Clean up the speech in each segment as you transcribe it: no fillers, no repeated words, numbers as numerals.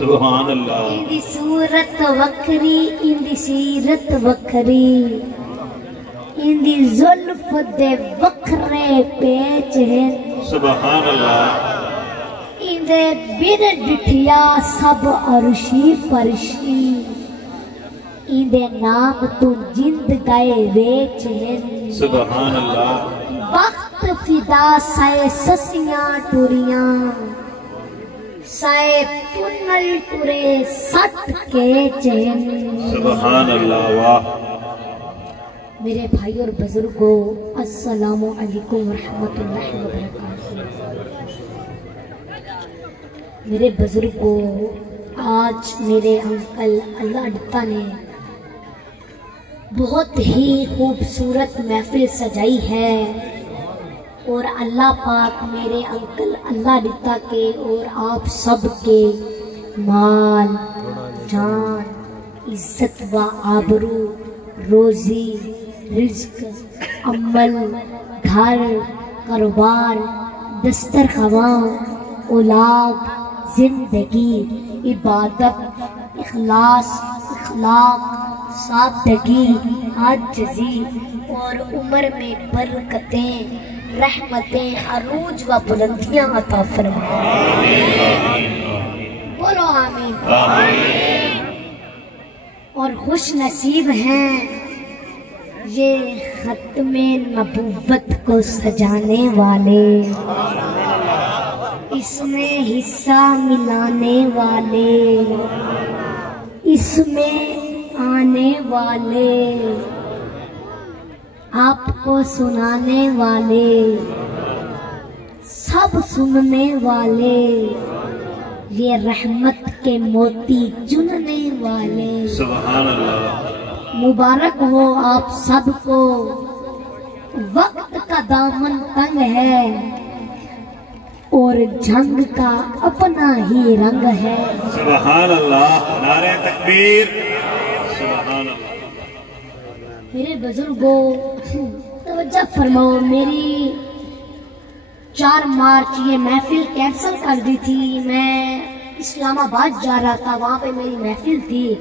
سبحان اللہ. اندی صورت وکری اندی سیرت وکری اندی زلف دے وکھرے پیچ ہیں. سبحان اللہ. اندے بن ڈٹھیا سب عرشی فرشی اندے نام تو جند گئے ویچ ہیں. سبحان اللہ. وقت فدا سائے سسیاں ٹوریاں سائے پنل ٹورے ست کے چین. سبحان اللہ. واہ. میرے بھائی اور بزرگوں السلام علیکم ورحمۃ اللہ وبرکاتہ. میرے بزرگوں آج میرے انکل اللہ ڈتا نے بہت ہی خوبصورت محفل سجائی ہے اور اللہ پاک میرے انکل اللہ ڈتا کے اور آپ سب کے مال جان عزت و آبرو روزی رزق عمل گھر کاروبار دسترخوان اولاد زندگی عبادت اخلاص اخلاق سادگی عاجزی اور عمر میں برکتیں رحمتیں عروج و بلندیاں عطا فرمائے. بولو آمین. اور خوش نصیب ہیں یہ ختم نبوت کو سجانے والے اس میں حصہ ملانے والے اس میں آنے والے آپ کو سنانے والے سب سننے والے یہ رحمت کے موتی چننے والے. سبحان اللہ. مبارک ہو آپ سب کو. وقت کا دامن تنگ ہے اور جنگ کا اپنا ہی رنگ ہے. سبحان اللہ. نعرہ تکبیر. سبحان اللہ. میرے بزرگوں توجہ فرماؤ. میری 4 مارچ یہ محفل کینسل کر دی تھی. میں اسلام آباد جا رہا تھا, وہاں پہ میری محفل تھی.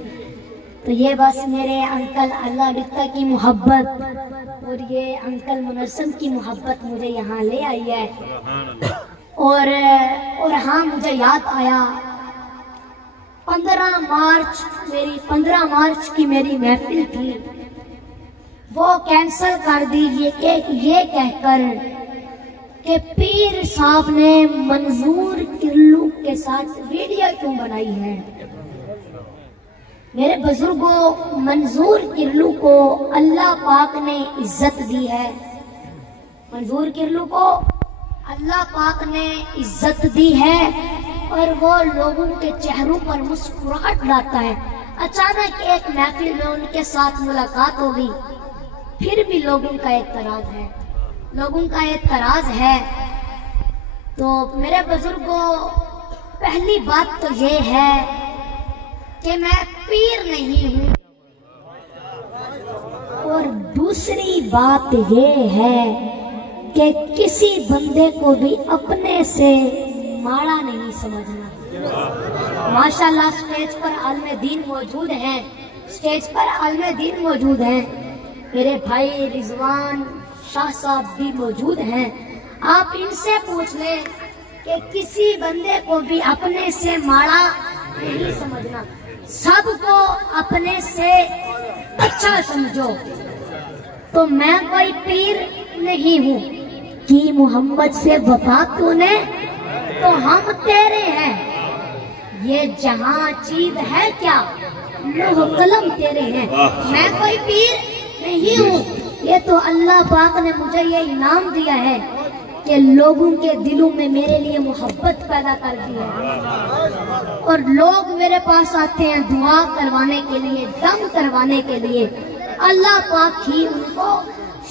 تو یہ بس میرے انکل اللہ ڈتا کی محبت اور یہ انکل منظم کی محبت مجھے یہاں لے آئی ہے. اور ہاں مجھے یاد آیا 15 مارچ کی میری محفل تھی, وہ کینسل کر دی یہ کہہ کر کہ پیر صاحب نے منظور کرلو کے ساتھ ویڈیو کیوں بنائی ہے. میرے بزرگوں منظور کرلو کو اللہ پاک نے عزت دی ہے. منظور کرلو کو اللہ پاک نے عزت دی ہے اور وہ لوگوں کے چہروں پر مسکراہٹ لاتا ہے. اچانک ایک محفل میں ان کے ساتھ ملاقات ہو گئی, پھر بھی لوگوں کا اعتراض ہے. تو میرے بزرگوں پہلی بات تو یہ ہے کہ میں پیر نہیں ہوں, اور دوسری بات یہ ہے کہ کسی بندے کو بھی اپنے سے ماڑا نہیں سمجھنا. ماشاءاللہ سٹیج پر عالم دین موجود ہیں, میرے بھائی رضوان شاہ صاحب بھی موجود ہیں. آپ ان سے پوچھ لیں کہ کسی بندے کو بھی اپنے سے ماڑا نہیں سمجھنا, سب کو اپنے سے اچھا سمجھو. تو میں کوئی پیر نہیں ہوں کہ محمد سے وفا تو نے تو ہم تیرے ہیں. یہ جہاں چیز ہے کیا لوح قلم تیرے ہیں. میں کوئی پیر نہیں ہوں, یہ تو اللہ پاک نے مجھے یہ انعام دیا ہے کہ لوگوں کے دلوں میں میرے لیے محبت پیدا کر دی ہے, اور لوگ میرے پاس آتے ہیں دعا کروانے کے لیے, دم کروانے کے لیے. اللہ پاک ہی ان کو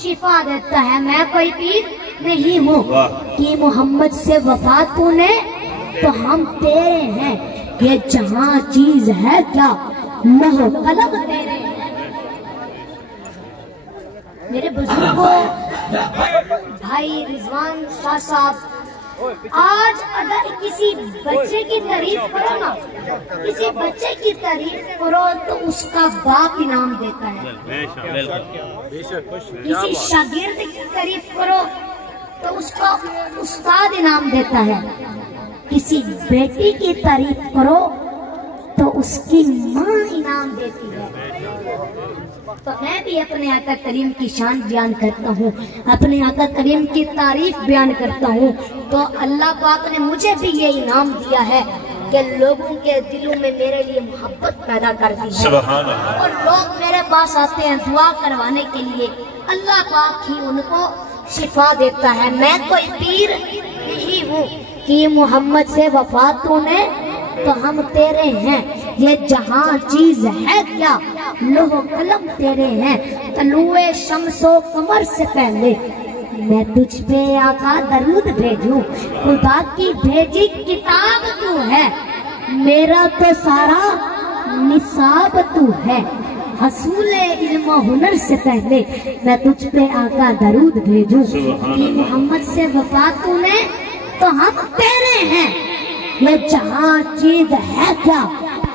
شفا دیتا ہے. میں کوئی پیر نہیں ہوں کہ محمد سے وفا تو نے تو ہم تیرے ہیں. یہ جہاں چیز ہے کیا لوح قلم تیرے ہیں. میرے بزرگوں بھائی رضوان شاہ صاحب آج اگر کسی بچے کی تعریف کرو نا، کسی بچے کی تعریف کرو تو اس کا باپ انعام دیتا ہے، کسی شاگرد کی تعریف کرو تو اس کا استاد انعام دیتا ہے، کسی بیٹی کی تعریف کرو تو اس کی ماں انعام دیتی ہے۔ تو میں بھی اپنے آقا کریم کی شان بیان کرتا ہوں، اپنے آقا کریم کی تعریف بیان کرتا ہوں، تو اللہ پاک نے مجھے بھی یہ انعام دیا ہے کہ لوگوں کے دلوں میں میرے لیے محبت پیدا کر دی ہے، اور لوگ میرے پاس آتے ہیں دعا کروانے کے لیے، اللہ پاک ہی ان کو شفا دیتا ہے۔ میں کوئی پیر نہیں ہوں کہ محمد سے وفات تو نے تو ہم تیرے ہیں، یہ جہاں چیز ہے کیا لوح و قلم تیرے ہیں، طلوع شمس و قمر سے پہلے میں تجھ پہ آقا درود بھیجوں، خدا کی بھیجی کتاب تو ہے، میرا تو سارا نصاب تو ہے، حصول علم و ہنر سے پہلے میں تجھ پہ آقا درود بھیجوں، کہ محمد سے وفات تو نے تو ہم تیرے ہیں، یہ جہاں چیز ہے کیا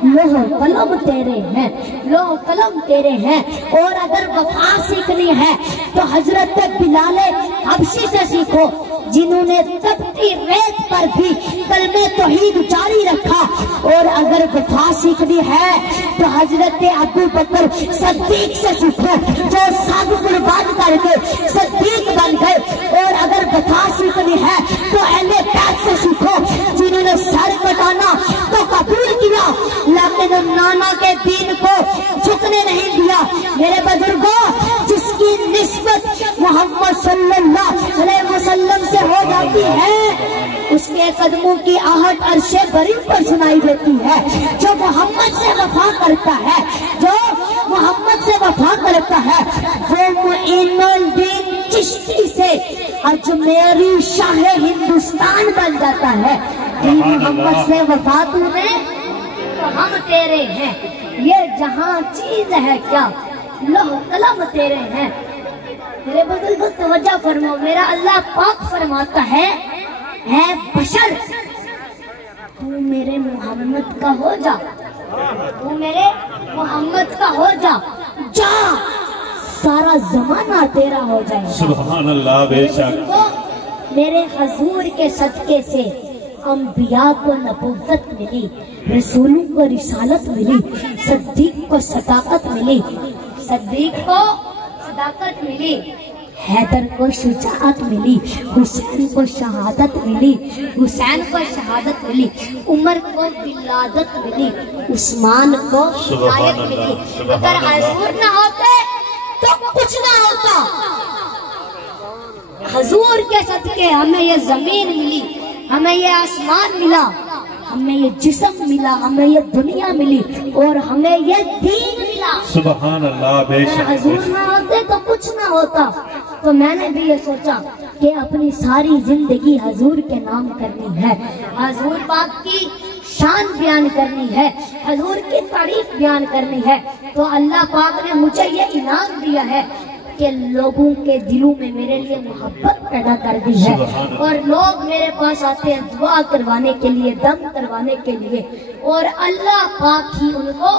لوح قلم تیرے ہیں، لوح قلم تیرے ہیں۔ اور اگر وفا سیکھنی ہے تو حضرت بلال حبشی سے سیکھو، جنہوں نے تپتی ریت پر بھی کلمہ توحید جاری رکھا۔ اور اگر وفا سیکھنی ہے تو حضرت ابو بکر صدیق سے سیکھو، جو سب قربان کر کے صدیق بن گئے۔ اور اگر وفا سیکھنی ہے تو اہل بیت سے سیکھو، جنہوں نے سر کٹانا تو قبول کیا لیکن نانا کے دین کو جھکنے نہیں دیا۔ میرے بزرگوں، جس کی نسبت محمد صلی اللہ علیہ وسلم سے ہو جاتی ہے، اس کے قدموں کی آہٹ عرش بری پر سنائی دیتی ہے۔ جو محمد سے وفا کرتا ہے، جو محمد سے وفا کرتا ہے، وہ معین الدین چشتی سے اجمیری شاہ ہندوستان بن جاتا ہے۔ محمد سے وفا تو نے تو ہم تیرے ہیں، یہ جہاں چیز ہے کیا لوح قلم تیرے ہیں۔ میرے بزرگوں توجہ فرماؤ، میرا اللہ پاک فرماتا ہے، اے بشر تو میرے محمد کا ہو جا، تو میرے محمد کا ہو جا، جا سارا زمانہ تیرا ہو جائے۔ سبحان اللہ، بے شک میرے حضور کے صدقے سے انبیاء کو نبوت ملی، رسولوں کو رسالت ملی، صدیق کو صداقت ملی، صدیق کو صداقت ملی، حیدر کو شجاعت ملی، حسین کو شہادت ملی، حسین کو شہادت ملی، عمر کو ولادت ملی، عثمان کو ہدایت ملی۔ اگر حضور نہ ہوتے تو کچھ نہ ہوتا۔ حضور کے صدقے ہمیں یہ زمین ملی، ہمیں یہ آسمان ملا، ہمیں یہ جسم ملا، ہمیں یہ دنیا ملی، اور ہمیں یہ دین ملا۔ سبحان اللہ، بے شک حضور نہ ہوتے تو کچھ نہ ہوتا۔ تو میں نے بھی یہ سوچا کہ اپنی ساری زندگی حضور کے نام کرنی ہے، حضور پاک کی شان بیان کرنی ہے، حضور کی تعریف بیان کرنی ہے۔ تو اللہ پاک نے مجھے یہ انعام دیا ہے کہ لوگوں کے دلوں میں میرے لیے محبت پیدا کر دی ہے، اور لوگ میرے پاس آتے ہیں دعا کروانے کے لیے، دم کروانے کے لیے، اور اللہ پاک ہی ان کو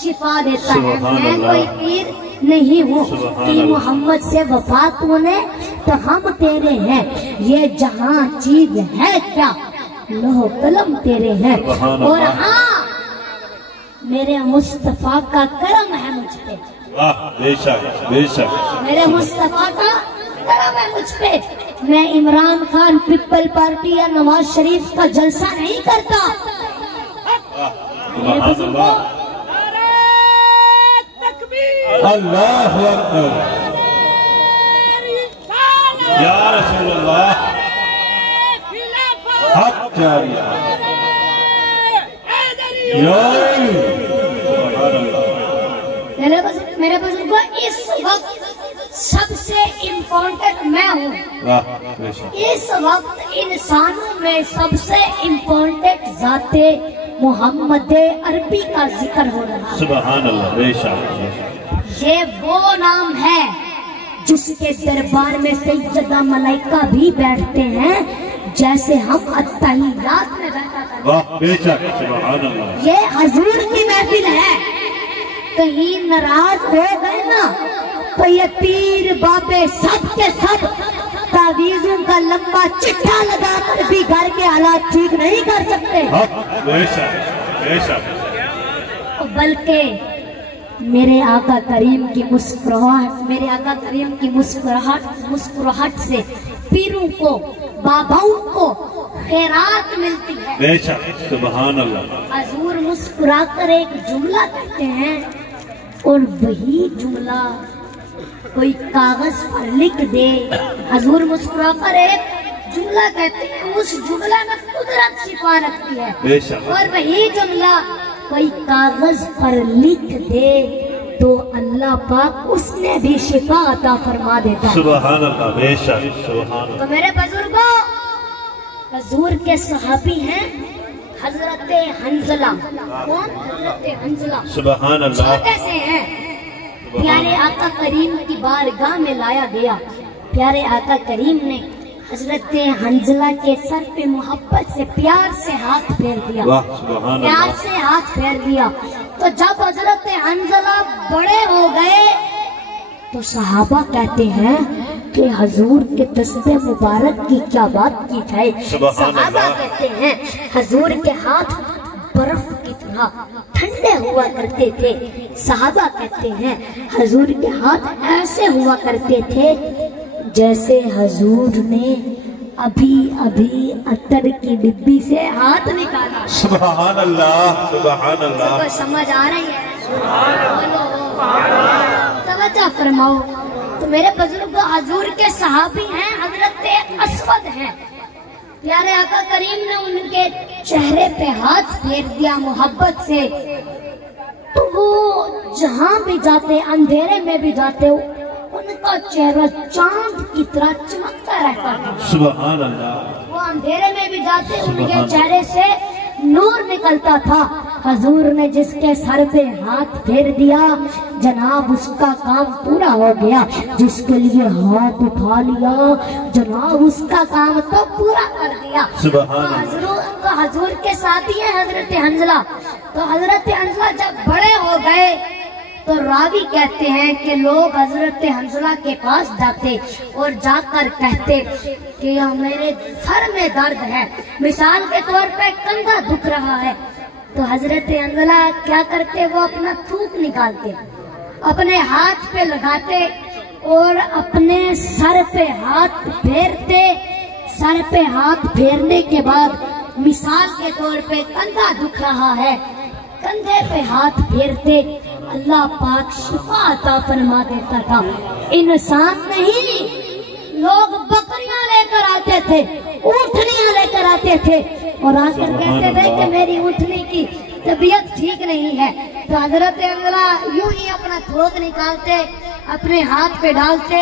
شفا دیتا ہے۔ میں کوئی پیر نہیں ہوں کہ محمد سے وفات ہونے تو ہم تیرے ہیں، یہ جہاں چیز ہے کیا لوح قلم تیرے ہیں۔ اور ہاں، میرے مصطفیٰ کا کرم ہے مجھ پہ، بے شک بے شک میرے مصطفیٰ کا کرم ہے مجھ پہ۔ میں عمران خان پیپل پارٹی یا نواز شریف کا جلسہ نہیں کرتا۔ میرے بزرگوں، اللہ اکبر، یا رسول اللہ، حق جاری میرے بزرگوں، اس وقت سب سے امپورٹنٹ میں ہوں۔ اس وقت انسانوں میں سب سے امپورٹنٹ ذات محمد عربی کا ذکر ہو رہا ہے۔ سبحان اللہ، بے شک یہ وہ نام ہے جس کے دربار میں سیدہ ملائکہ بھی بیٹھتے ہیں، جیسے ہم التحیات میں بیٹھا کرتے واہ بے شک سبحان اللہ یہ حضور کی محفل ہے. کہیں ناراض ہو گئے نا تو یہ پیر بابے سب کے سب تعویذوں کا لمبا چٹا لگا کر بھی گھر کے حالات ٹھیک نہیں کر سکتے. بے شک بے شک بلکہ میرے آقا کریم کی مسکراہٹ سے پیروں کو باباؤں کو خیرات ملتی ہے. بے شک سبحان اللہ. حضور مسکرا کر ایک جملہ کہتے ہیں اور وہی جملہ کوئی کاغذ پر لکھ دے. حضور مسکرا کر ایک جملہ کہتے ہیں, اس جملہ میں قدرت شفا رکھتی ہے. بے شک. اور وہی جملہ کوئی کاغذ پر لکھ دے تو اللہ پاک اس نے بھی شفا عطا فرما دیتا ہے. سبحان اللہ بے شک سبحان اللہ. تو میرے بزرگوں, حضور کے صحابی ہیں حضرت حنظلہ. کون؟ حضرت حنظلہ. سبحان اللہ. چھوٹے سے ہیں, پیارے آقا کریم کی بارگاہ میں لایا گیا. پیارے آقا کریم نے حضرت حنظلہ کے سر پہ محبت سے پیار سے ہاتھ پھیر دیا. واہ سبحان پیار اللہ. سے ہاتھ پھیر دیا. تو جب حضرت حنظلہ بڑے ہو گئے تو صحابہ کہتے ہیں کہ حضور کے تسبیح مبارک کی کیا بات کی جائے. صحابہ کہتے ہیں حضور کے ہاتھ برف کی طرح ٹھنڈے ہوا کرتے تھے. صحابہ کہتے ہیں حضور کے ہاتھ ایسے ہوا کرتے تھے جیسے حضور نے ابھی ابھی عطر کی ڈبی سے ہاتھ نکالا. سبحان اللہ سبحان اللہ. تو سمجھ آ رہی ہے؟ توجہ فرماؤ. تو میرے بزرگ حضور کے صحابی ہیں حضرت اسود ہیں. پیارے آقا کریم نے ان کے چہرے پہ ہاتھ پھیر دیا محبت سے. تو وہ جہاں بھی جاتے, اندھیرے میں بھی جاتے, ان کا چہرہ چاند کی طرح چمکتا رہتا تھا. سبحان اللہ. وہ اندھیرے میں بھی جاتے, ان کے چہرے سے نور نکلتا تھا. حضور نے جس کے سر پہ ہاتھ پھیر دیا جناب اس کا کام پورا ہو گیا. جس کے لیے ہاتھ اٹھا لیا جناب اس کا کام تو پورا کر دیا. سبحان اللہ. تو حضور کے ساتھی ہیں حضرت حنظلہ. تو حضرت حنظلہ جب بڑے ہو گئے تو راوی کہتے ہیں کہ لوگ حضرت حنظلہ کے پاس جاتے اور جا کر کہتے کہ میرے سر میں درد ہے, مثال کے طور پہ کندھا دکھ رہا ہے. تو حضرت حنظلہ کیا کرتے, وہ اپنا تھوک نکالتے, اپنے ہاتھ پہ لگاتے اور اپنے سر پہ ہاتھ پھیرتے. سر پہ ہاتھ پھیرنے کے بعد مثال کے طور پہ کندھا دکھ رہا ہے, کندھے پہ ہاتھ پھیرتے, اللہ پاک شفا عطا فرما دیتا تھا. انسان نہیں, لوگ بکریاں لے کر آتے تھے, اونٹنیاں لے کر آتے تھے اور آ کر کہتے تھے کہ میری اونٹنی کی طبیعت ٹھیک نہیں ہے. تو حضرت حنظلہ یوں ہی اپنا تھوک نکالتے, اپنے ہاتھ پہ ڈالتے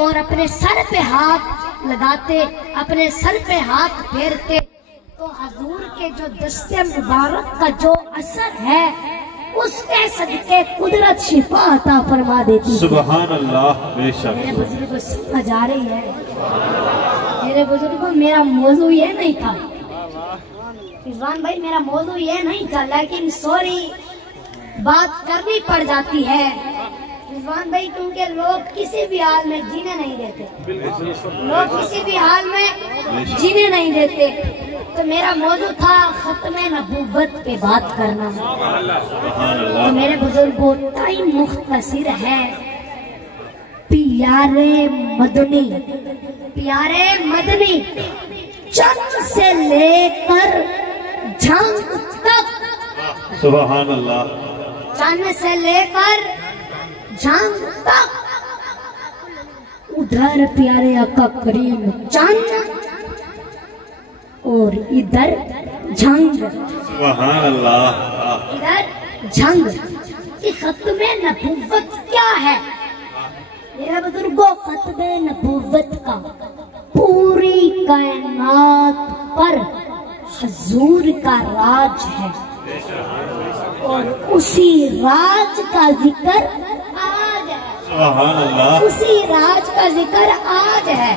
اور اپنے سر پہ ہاتھ لگاتے, اپنے سر پہ ہاتھ پھیرتے. تو حضور کے جو دست مبارک کا جو اثر ہے اس کے صدقے قدرت شفا عطا فرما دیتی. سبحان اللہ بے شک. میرے بزرگوں سمجھ آ رہی ہے؟ میرے بزرگوں میرا موضوع یہ نہیں تھا, رضوان بھائی میرا موضوع یہ نہیں تھا, لیکن سوری بات کرنی پڑ جاتی ہے رضوان بھائی, کیونکہ لوگ کسی بھی حال میں جینے نہیں دیتے, لوگ کسی بھی حال میں جینے نہیں دیتے. تو میرا موضوع تھا ختم نبوت پہ بات کرنا. تو میرے بزرگوں ٹائم مختصر ہے. پیارے مدنی چند سے لے کر جھنگ تک, سبحان اللہ. چند سے لے کر جھنگ تک, ادھر پیارے آقا کریم چند اور ادھر جھنگ. سبحان اللہ. ادھر جھنگ. یہ ختم نبوت کیا ہے میرے بزرگوں؟ ختم نبوت کا پوری کائنات پر حضور کا راج ہے اور اسی راج کا ذکر آج ہے. سبحان اللہ. اسی راج کا ذکر آج ہے.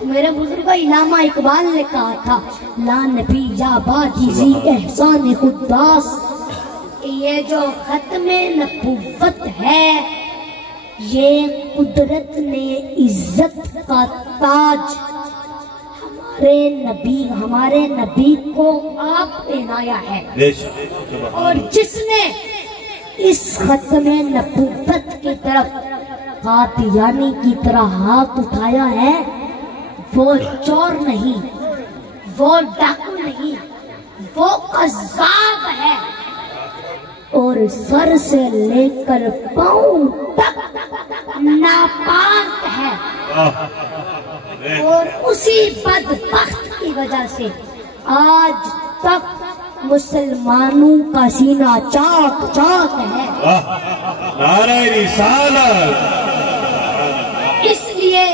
میرے بزرگ علامہ اقبال نے کہا تھا لا نبی یا باجزی احسان خداس، کہ یہ جو ختم نبوت ہے یہ قدرت نے عزت کا تاج ہمارے نبی کو آپ پہنایا ہے، اور جس نے اس ختم نبوت کی طرف قادیانی کی طرح ہاتھ اٹھایا ہے وہ چور نہیں، وہ ڈاکو نہیں، وہ قذاب ہے، اور سر سے لے کر پاؤں تک ناپاک ہے، اور اسی بدبخت کی وجہ سے آج تک مسلمانوں کا سینہ چاک چاک ہے۔ نعرہ رسالت، اس لیے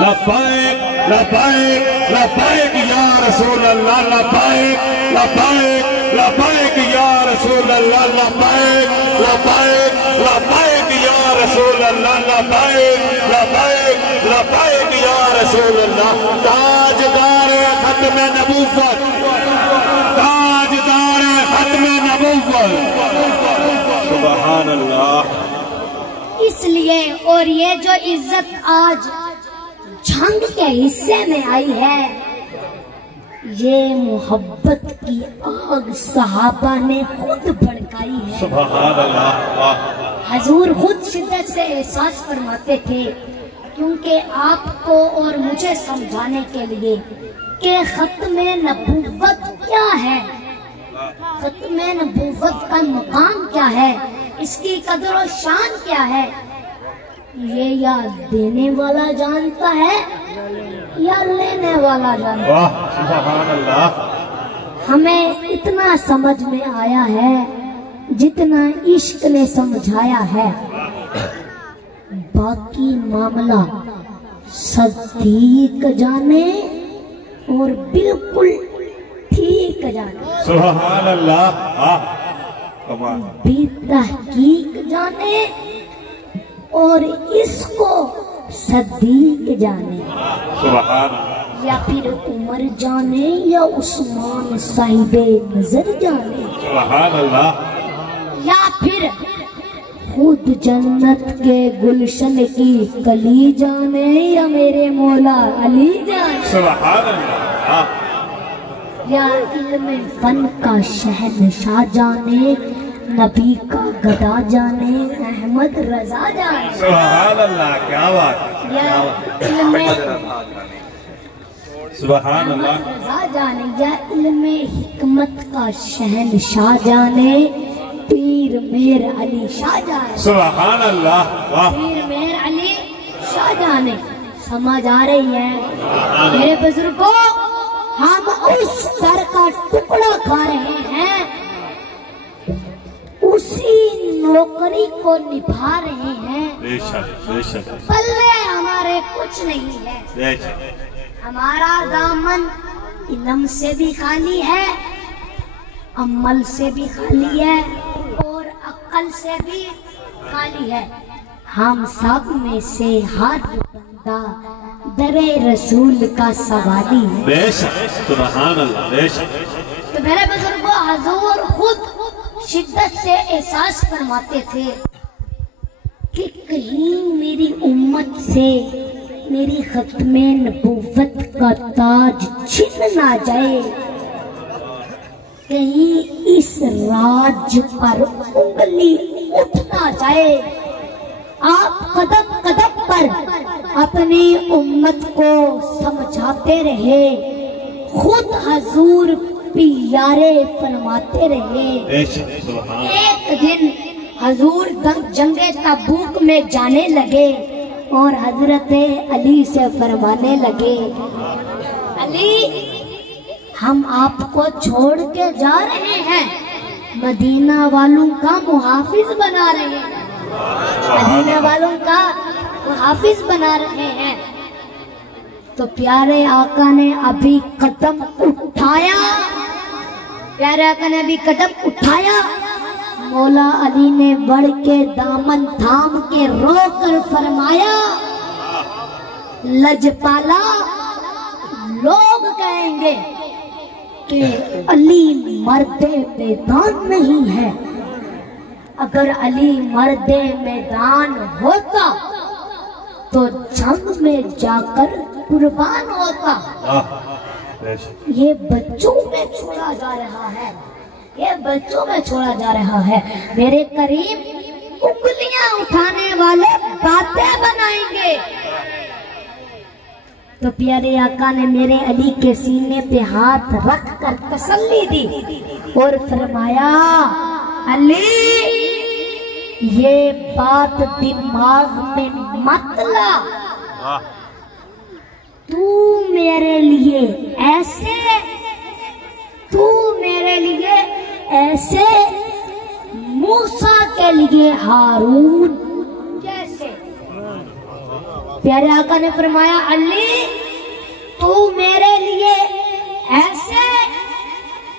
لبیک لبیک لبیک یا رسول اللہ، لبیک لبیک لبیک یا رسول اللہ، لبیک لبیک لبیک یا رسول اللہ، لبیک لبیک لبیک یا رسول اللہ۔ تاجدار ختم نبوت، تاجدار ختم نبوت، سبحان اللہ۔ اس لیے اور یہ جو عزت آج جھنگ کے حصے میں آئی ہے یہ محبت کی آگ صحابہ نے خود بھڑکائی ہے۔ سبحان اللہ۔ حضور خود شدت سے احساس فرماتے تھے، کیونکہ آپ کو اور مجھے سمجھانے کے لیے کہ ختم نبوت کیا ہے، ختم نبوت کا مقام کیا ہے، اس کی قدر و شان کیا ہے، یہ یا دینے والا جانتا ہے یا لینے والا جانتا ہے۔ واہ سبحان اللہ۔ ہمیں اتنا سمجھ میں آیا ہے جتنا عشق نے سمجھایا ہے، باقی معاملہ صدیق جانے اور بالکل ٹھیک جانے، سبحان اللہ۔ کمال۔ بھی تحقیق جانے اور اس کو صدیق جانے، سبحان اللہ۔ یا پھر عمر جانے یا عثمان صاحب نظر جانے، سبحان اللہ۔ یا پھر خود جنت کے گلشن کی کلی جانے یا میرے مولا علی جانے، سبحان اللہ۔ یا علم فن کا شہنشاہ جانے، نبی کا گدا جانے، احمد رضا جانے، سبحان اللہ، کیا بات، یا علم سبحان اللہ۔ رضا جانے، یا علم حکمت کا شہنشاہ جانے، پیر میر علی شاہ جانے، سبحان اللہ۔ واہ پیر میر علی شاہ جانے۔ سمجھ آ رہی ہے میرے بزرگوں؟ ہم اس در کا ٹکڑا کھا رہے ہیں، اسی نوکری کو نبھا رہے ہیں، بے شک بے شک پلے ہمارے کچھ نہیں ہے، بے شک۔ ہمارا دامن علم سے بھی خالی ہے، عمل سے بھی خالی ہے، اور عقل سے بھی خالی ہے۔ ہم سب میں سے ہر بندہ در رسول کا سوالی ہے۔ بے شک سبحان اللہ، بے شک۔ تو میرے بزرگوں، حضور خود شدت سے احساس فرماتے تھے کہ کہیں میری امت سے میری ختم نبوت کا تاج چھن نہ جائے، کہیں اس راج پر انگلی اٹھ نہ جائے۔ آپ قدم قدم پر اپنی امت کو سمجھاتے رہے، خود حضور پیارے فرماتے رہے۔ بے شک سبحان اللہ۔ ایک دن حضور جنگ تبوک میں جانے لگے اور حضرت علی سے فرمانے لگے، علی ہم آپ کو چھوڑ کے جا رہے ہیں، مدینہ والوں کا محافظ بنا رہے ہیں، مدینہ والوں کا محافظ بنا رہے ہیں۔ تو پیارے آقا نے ابھی قدم اٹھایا، پیارے آقا نے ابھی قدم اٹھایا، مولا علی نے بڑھ کے دامن تھام کے رو کر فرمایا، لجپالا لوگ کہیں گے کہ علی مرد میدان نہیں ہے. اگر علی مرد میدان ہوتا تو جنگ میں جا کر قربان ہوتا. یہ بچوں میں چھوڑا جا رہا ہے, یہ بچوں میں چھوڑا جا رہا ہے. میرے قریب انگلیاں اٹھانے والے باتیں بنائیں گے. تو پیارے آقا نے میرے علی کے سینے پہ ہاتھ رکھ کر تسلی دی اور فرمایا, علی یہ بات دماغ میں مت لا, تو میرے لیے ایسے موسیٰ کے لیے ہارون جیسے. پیارے آقا نے فرمایا, علی تو میرے لیے ایسے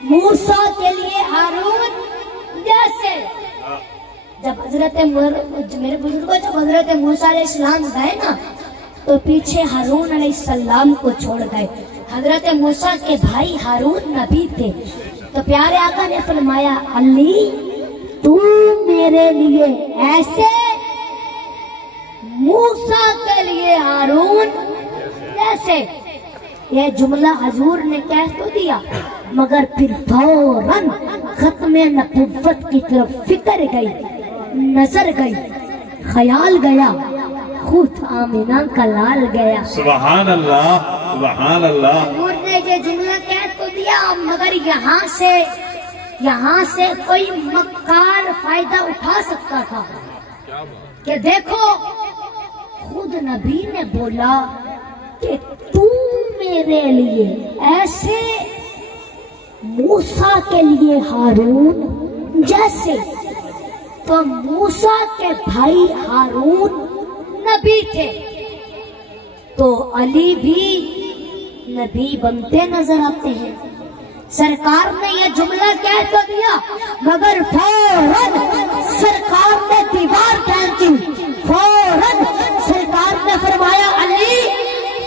موسیٰ کے لیے ہارون جیسے. جب میرے بزرگوں جب حضرت موسیٰ علیہ السلام گئے نا تو پیچھے ہارون علیہ السلام کو چھوڑ گئے. حضرت موسیٰ کے بھائی ہارون نبی تھے. تو پیارے آقا نے فرمایا, علی تو میرے لیے ایسے موسیٰ کے لیے ہارون جیسے. یہ جملہ حضور نے کہہ تو دیا مگر پھر فوراً ختم نبوت کی طرف فکر گئی, نظر گئی, خیال گیا, خود آمینہ کا لال گیا. سبحان اللہ, سبحان اللہ. حضور نے یہ جملہ کہہ تو دیا مگر یہاں سے کوئی مکار فائدہ اٹھا سکتا تھا کہ دیکھو خود نبی نے بولا کہ تو میرے لیے ایسے موسیٰ کے لیے ہارون جیسے. تو موسیٰ کے بھائی ہارون نبی تھے تو علی بھی نبی بنتے نظر آتے ہیں. سرکار نے یہ جملہ کہہ تو دیا مگر فوراً سرکار نے دیوار پھینکی. فوراً سرکار نے فرمایا, علی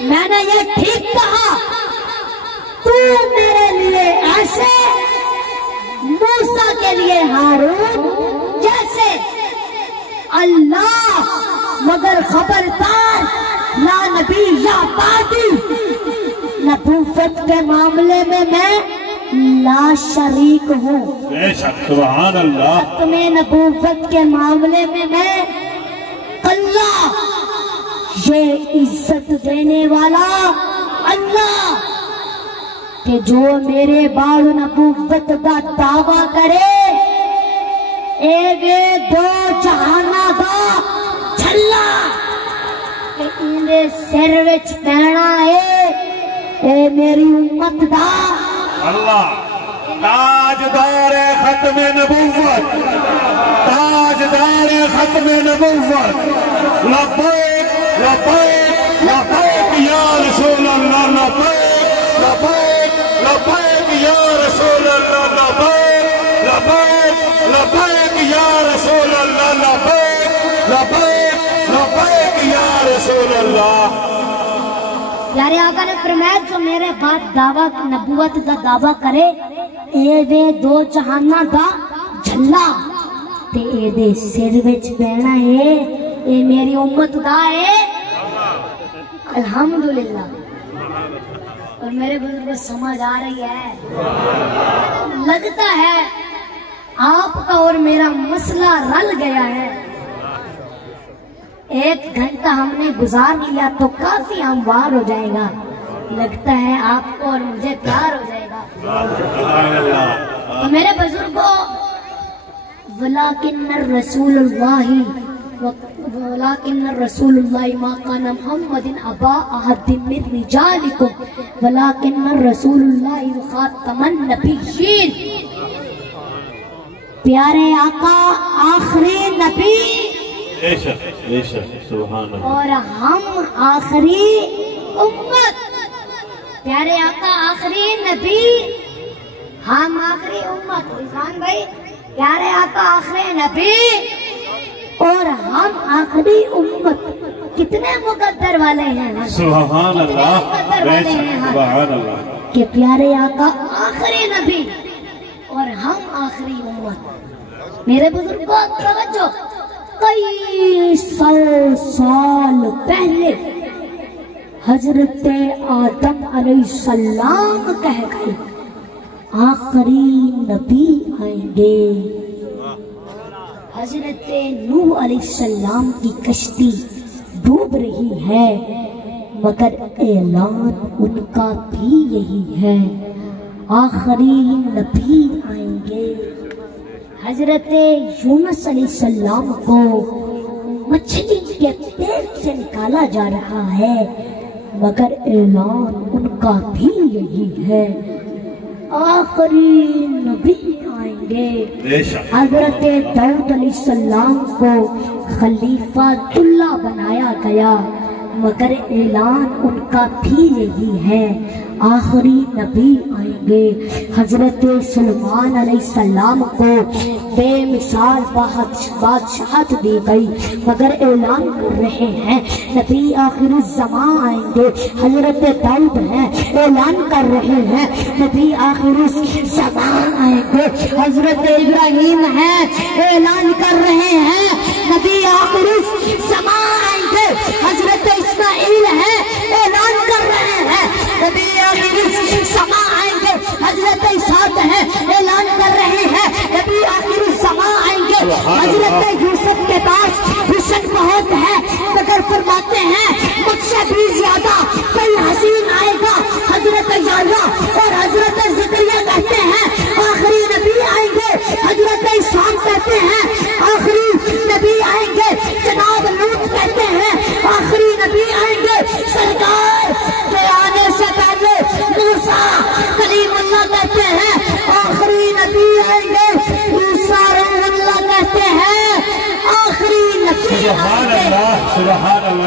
میں نے یہ ٹھیک کہا, تو میرے لیے ایسے موسیٰ کے لیے ہارون جیسے. اللہ مگر خبردار, لا نبی یا بادی, نبوت کے معاملے میں لا شریک ہوں. بے شک, سبحان اللہ. تمہیں نبوت کے معاملے میں اللہ, یہ عزت دینے والا اللہ کہ جو میرے بعد نبوت کا دعویٰ کرے اے وے دو جہانہ دا چھلا کہ اندے سر وچ پینا ہے اے میری امت دا اللہ. تاجدار ختم نبوت, تاجدار ختم نبوت. لبیک لبیک لبیک یا رسول اللہ, لبیک لبیک لبیک یا رسول اللہ, لبیک لبیک لبیک یا رسول اللہ, لبیک لبیک لبیک یا رسول اللہ. پیارے آقا نے فرمایا جو میرے بعد دعویٰ نبوت دا دعویٰ کرے اے دے دو جہانہ دا جھلا تے اے دے سر وچ پینا ہے اے میری امت دا ہے. الحمدللہ. اور میرے بزرگ سمجھ آ رہی ہے, لگتا ہے آپ کا اور میرا مسئلہ رل گیا ہے. 1 گھنٹہ ہم نے گزار لیا تو کافی ہموار ہو جائے گا. لگتا ہے آپ کو اور مجھے پیار ہو جائے گا. تو میرے بزرگوں, وَلَٰكِنَّ الرَّسُولُ اللَّهِ مَا كَانَ مُحَمَّدٌ أَبَا أَحَدٍ مِّن رِّجَالِكُمْ وَلَٰكِنَّ الرَّسُولُ اللَّهِ خَاتَمَ النَّبِيِّينَ. پیارے آقا آخری نبی بے شک, بے شک, سبحان اللہ. اور ہم آخری امت. پیارے آقا آخری نبی, ہم آخری امت. رضوان بھائی, پیارے آقا آخری نبی, اور ہم آخری امت، کتنے مقدر والے ہیں، سبحان اللہ، مقدر والے ہیں ہم سبحان اللہ، کہ پیارے آقا آخری نبی اور ہم آخری امت۔ میرے بزرگوں توجہ، کئی سو سال پہلے حضرت آدم علیہ السلام کہہ گئے آخری نبی آئیں گے۔ حضرت نوح علیہ السلام کی کشتی ڈوب رہی ہے، مگر اعلان ان کا بھی یہی ہے، آخری نبی آئیں گے۔ حضرت یونس علیہ السلام کو مچھلی کے پیٹ سے نکالا جا رہا ہے، مگر اعلان ان کا بھی یہی ہے، آخری نبی آئیں گے۔ حضرت داؤد علیہ السلام کو خلیفہ اللہ بنایا گیا، مگر اعلان ان کا بھی یہی ہے، آخری نبی آئیں گے۔ حضرت سلیمان علیہ السلام کو بے مثال بادشاہت دی گئی، مگر اعلان کر رہے ہیں نبی آخر الزمان آئیں گے۔ حضرت داؤد ہیں، اعلان کر رہے ہیں نبی آخر الزمان آئیں گے۔ حضرت ابراہیم ہیں، اعلان کر رہے ہیں نبی آخر الزمان آئیں گے۔ حضرت اسماعیل ہیں، اعلان کر رہے ہیں نبی آخر الزمان آئیں گے۔ حضرت اسحاق ہیں، اعلان کر رہے ہیں نبی آخر الزمان آئیں گے۔ حضرت یوسف کے پاس حسن بہت ہے، مگر فرماتے ہیں مجھ سے بھی زیادہ کوئی حسین آئے گا، حضرت یحییٰ اور حضرت زکریا کہتے ہیں آخری نبی آئیں گے۔ حضرت اسحاق کہتے ہیں آخری نبی آئیں گے۔ جناب لوط کہتے ہیں آخری نبی آئیں گے۔ سرکار کے آنے سے پہلے موسیٰ کلیم اللہ کہتے ہیں آخری نبی آئیں گے۔ عیسیٰ روح اللہ کہتے ہیں آخری نبی آئیں گے۔ سبحان اللہ، سبحان اللہ۔